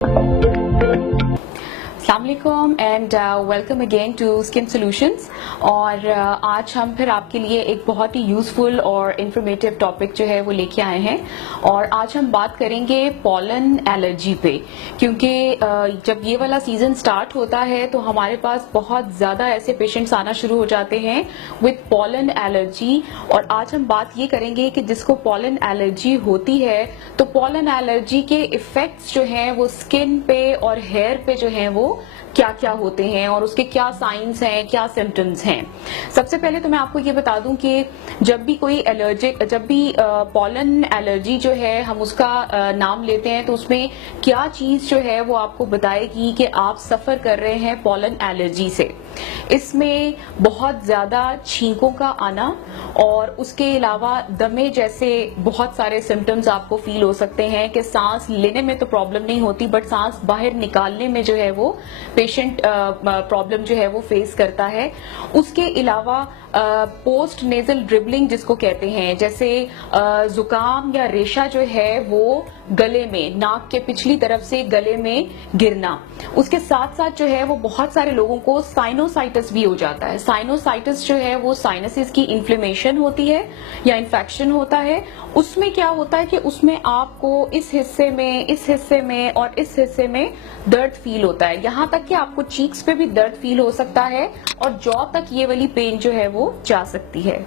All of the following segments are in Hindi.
अस्सलामुअलैकुम and welcome again to skin solutions. और आज हम फिर आपके लिए एक बहुत ही यूजफुल और इंफॉर्मेटिव टॉपिक जो है वो लेके आए हैं। और आज हम बात करेंगे पॉलन एलर्जी पे, क्योंकि जब ये वाला सीजन स्टार्ट होता है तो हमारे पास बहुत ज्यादा ऐसे पेशेंट्स आना शुरू हो जाते हैं विद पॉलन एलर्जी। और आज हम बात ये करेंगे कि जिसको पॉलन एलर्जी होती है तो पॉलन एलर्जी के इफेक्ट्स जो हैं वो स्किन पे और हेयर पे जो हैं वो क्या क्या होते हैं और उसके क्या साइंस हैं, क्या सिम्टम्स हैं। सबसे पहले तो मैं आपको ये बता दूं कि जब भी पॉलन एलर्जी जो है हम उसका नाम लेते हैं तो उसमें क्या चीज जो है वो आपको बताएगी कि आप सफर कर रहे हैं पॉलन एलर्जी से। इसमें बहुत ज्यादा छींकों का आना और उसके अलावा दमे जैसे बहुत सारे सिम्टम्स आपको फील हो सकते हैं कि सांस लेने में तो प्रॉब्लम नहीं होती बट सांस बाहर निकालने में जो है वो पेशेंट प्रॉब्लम जो है वो फेस करता है। उसके अलावा पोस्ट नेजल ड्रिबलिंग जिसको कहते हैं, जैसे जुकाम या रेशा जो है वो गले में, नाक के पिछली तरफ से गले में गिरना। उसके साथ साथ जो है वो बहुत सारे लोगों को साइनोसाइटिस भी हो जाता है। साइनोसाइटिस जो है वो साइनसिस की इन्फ्लेमेशन होती है या इन्फेक्शन होता है। उसमें क्या होता है कि उसमें आपको इस हिस्से में और इस हिस्से में दर्द फील होता है, यहाँ तक कि आपको चीक्स पे भी दर्द फील हो सकता है और जॉ तक ये वाली पेन जो है वो जा सकती है।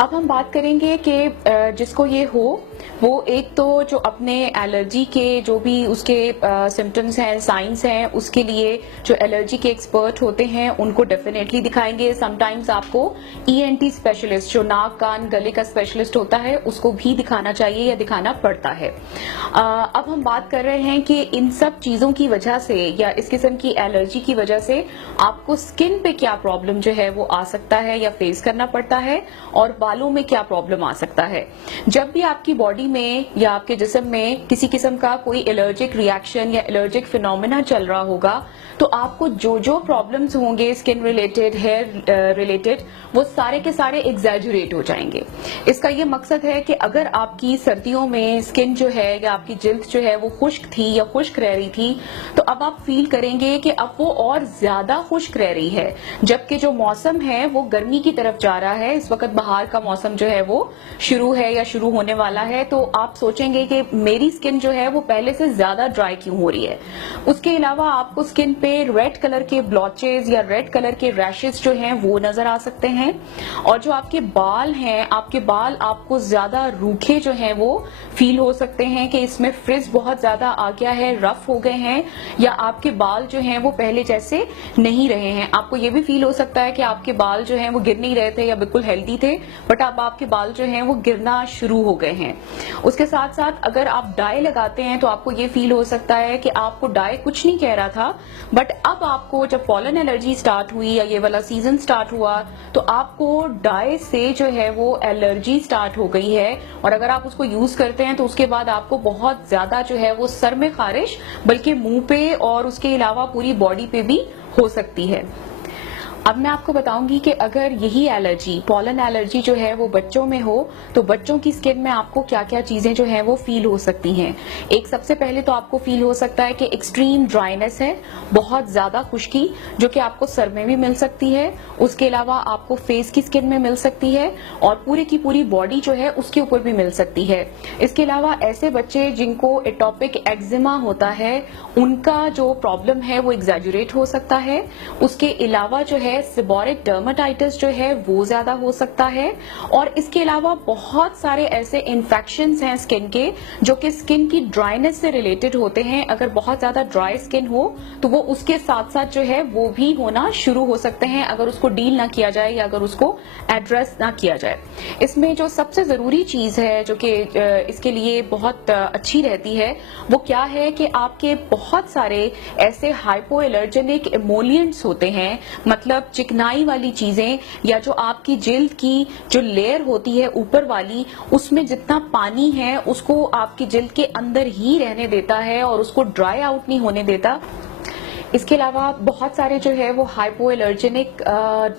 अब हम बात करेंगे कि जिसको ये हो वो एक तो जो अपने एलर्जी के जो भी उसके सिम्टम्स हैं, साइंस हैं, उसके लिए जो एलर्जी के एक्सपर्ट होते हैं उनको डेफिनेटली दिखाएंगे। समटाइम्स आपको ईएनटी स्पेशलिस्ट, जो नाक कान गले का स्पेशलिस्ट होता है, उसको भी दिखाना चाहिए या दिखाना पड़ता है। अब हम बात कर रहे हैं कि इन सब चीजों की वजह से या इस किस्म की एलर्जी की वजह से आपको स्किन पे क्या प्रॉब्लम जो है वो आ सकता है या फेस करना पड़ता है और बालों में क्या प्रॉब्लम आ सकता है। जब भी आपकी बॉडी में या आपके जिस्म में किसी किस्म का कोई एलर्जिक रिएक्शन या एलर्जिक फिनोमेना चल रहा होगा तो आपको जो जो प्रॉब्लम्स होंगे स्किन रिलेटेड, हेयर रिलेटेड, वो सारे के सारे एग्जैजुरेट हो जाएंगे। इसका ये मकसद है कि अगर आपकी सर्दियों में स्किन जो है या आपकी जिल्द जो है वो खुश्क थी या खुश्क रह रही थी तो अब आप फील करेंगे कि अब वो और ज्यादा खुश्क रह रही है, जबकि जो मौसम है वो गर्मी की तरफ जा रहा है। इस वक्त बाहर का मौसम जो है वो शुरू है या शुरू होने वाला है, तो आप सोचेंगे कि मेरी स्किन जो है वो पहले से ज्यादा ड्राई क्यों हो रही है। उसके अलावा आपको स्किन पे रेड कलर के ब्लॉचेस या रेड कलर के रैशेस जो हैं वो नजर आ सकते हैं। और जो आपके बाल हैं, आपके बाल आपको ज्यादा रूखे जो हैं वो फील हो सकते हैं कि इसमें फ्रिज बहुत ज्यादा आ गया है, रफ हो गए हैं, या आपके बाल जो हैं वो पहले जैसे नहीं रहे हैं। आपको ये भी फील हो सकता है कि आपके बाल जो हैं वो गिर नहीं रहे थे या बिल्कुल हेल्दी थे बट अब आपके बाल जो हैं वो गिरना शुरू हो गए हैं। उसके साथ साथ अगर आप डाई लगाते हैं तो आपको ये फील हो सकता है कि आपको डाई कुछ नहीं कह रहा था बट अब आपको जब पॉलन एलर्जी स्टार्ट हुई या ये वाला सीजन स्टार्ट हुआ तो आपको डाई से जो है वो एलर्जी स्टार्ट हो गई है। और अगर आप उसको यूज करते हैं तो उसके बाद आपको बहुत ज्यादा जो है वो सर में खारिश, बल्कि मुंह पे और उसके अलावा पूरी बॉडी पे भी हो सकती है। अब मैं आपको बताऊंगी कि अगर यही एलर्जी, पॉलन एलर्जी जो है वो बच्चों में हो तो बच्चों की स्किन में आपको क्या क्या चीजें जो है वो फील हो सकती हैं। एक सबसे पहले तो आपको फील हो सकता है कि एक्सट्रीम ड्राइनेस है, बहुत ज्यादा खुश्की, जो कि आपको सर में भी मिल सकती है। उसके अलावा आपको फेस की स्किन में मिल सकती है और पूरी की पूरी बॉडी जो है उसके ऊपर भी मिल सकती है। इसके अलावा ऐसे बच्चे जिनको एटोपिक एक्जिमा होता है उनका जो प्रॉब्लम है वो एग्जैजुरेट हो सकता है। उसके अलावा जो है सेबोरिक डर्मेटाइटिस जो है वो ज्यादा हो सकता है। और इसके अलावा बहुत सारे ऐसे इन्फेक्शंस हैं स्किन के जो कि स्किन की ड्राइनेस से रिलेटेड होते हैं। अगर बहुत ज्यादा ड्राई स्किन हो तो वो उसके साथ साथ जो है वो भी होना शुरू हो सकते हैं अगर उसको डील ना किया जाए या अगर उसको एड्रेस ना किया जाए। इसमें जो सबसे जरूरी चीज है जो कि इसके लिए बहुत अच्छी रहती है वो क्या है कि आपके बहुत सारे ऐसे हाइपो एलर्जेनिक इमोलिएंट्स होते हैं, मतलब चिकनाई वाली चीजें या जो आपकी जिल्द की जो लेयर होती है ऊपर वाली, उसमें जितना पानी है उसको आपकी जिल्द के अंदर ही रहने देता है और उसको ड्राई आउट नहीं होने देता। इसके अलावा बहुत सारे जो है वो हाइपो एलर्जेनिक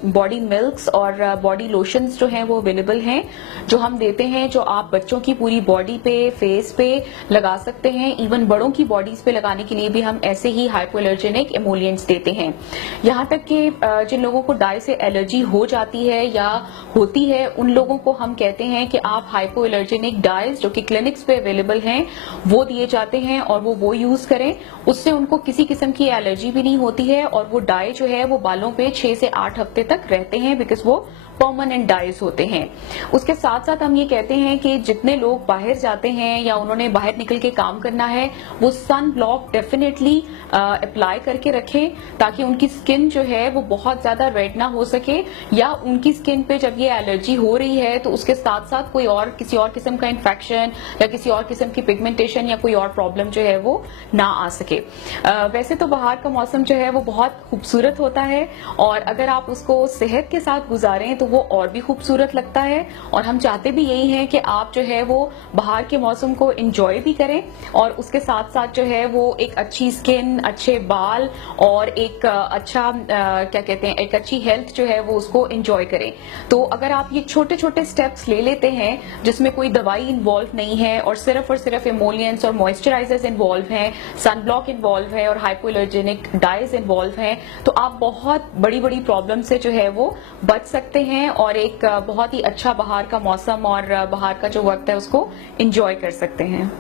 बॉडी मिल्क्स और बॉडी लोशंस जो हैं वो अवेलेबल हैं, जो हम देते हैं, जो आप बच्चों की पूरी बॉडी पे, फेस पे लगा सकते हैं। इवन बड़ों की बॉडीज पे लगाने के लिए भी हम ऐसे ही हाइपो एलर्जेनिक एमोलिएंट्स देते हैं। यहाँ तक कि जिन लोगों को डाई से एलर्जी हो जाती है या होती है, उन लोगों को हम कहते हैं कि आप हाइपो एलर्जेनिक डाइज जो कि क्लिनिक्स पे अवेलेबल हैं वो दिए जाते हैं और वो यूज करें। उससे उनको किसी किस्म की एलर्जी भी नहीं होती है और वो डाई जो है वो बालों पे 6 से 8 हफ्ते तक रहते हैं, बिकॉज वो परमानेंट डाइज होते हैं। उसके साथ साथ हम ये कहते हैं कि जितने लोग बाहर जाते हैं या उन्होंने बाहर निकल के काम करना है, वो सन ब्लॉक डेफिनेटली अप्लाई करके रखें, ताकि उनकी स्किन जो है वो बहुत ज्यादा रेड ना हो सके, या उनकी स्किन पे जब ये एलर्जी हो रही है तो उसके साथ साथ कोई और किसी और किस्म का इन्फेक्शन या किसी और किस्म की पिगमेंटेशन या कोई और प्रॉब्लम जो है वो ना आ सके। वैसे तो बाहर का मौसम जो है वो बहुत खूबसूरत होता है और अगर आप उसको सेहत के साथ गुजारें तो वो और भी खूबसूरत लगता है, और हम चाहते भी यही हैं कि आप जो है वो बाहर के मौसम को एंजॉय भी करें और उसके साथ साथ जो है वो एक अच्छी स्किन, अच्छे बाल और एक अच्छा क्या कहते हैं, एक अच्छी हेल्थ जो है वो उसको एंजॉय करें। तो अगर आप ये छोटे छोटे स्टेप्स ले लेते हैं जिसमें कोई दवाई इन्वॉल्व नहीं है और सिर्फ एमोलिएंट्स और मॉइस्चराइजर्स इन्वॉल्व हैं, सनब्लॉक इन्वॉल्व है और हाइपोएलर्जेनिक डाइज इन्वॉल्व हैं, तो आप बहुत बड़ी बड़ी प्रॉब्लम से जो है वो बच सकते हैं और एक बहुत ही अच्छा बाहर का मौसम और बाहर का जो वक्त है उसको एंजॉय कर सकते हैं।